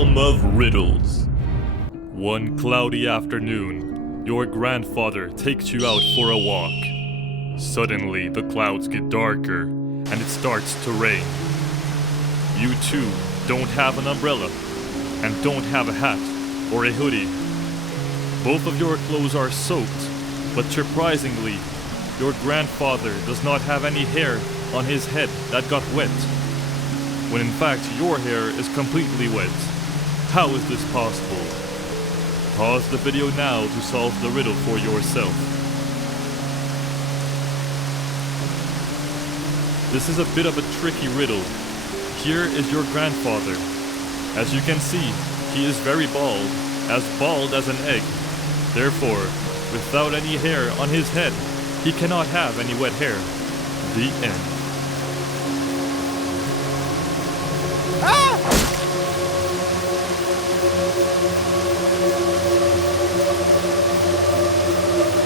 realm of riddles. One cloudy afternoon, your grandfather takes you out for a walk. Suddenly, the clouds get darker and it starts to rain. You too don't have an umbrella and don't have a hat or a hoodie. Both of your clothes are soaked, but surprisingly, your grandfather does not have any hair on his head that got wet, when in fact your hair is completely wet. How is this possible? Pause the video now to solve the riddle for yourself. This is a bit of a tricky riddle. Here is your grandfather. As you can see, he is very bald as an egg. Therefore, without any hair on his head, he cannot have any wet hair. The end.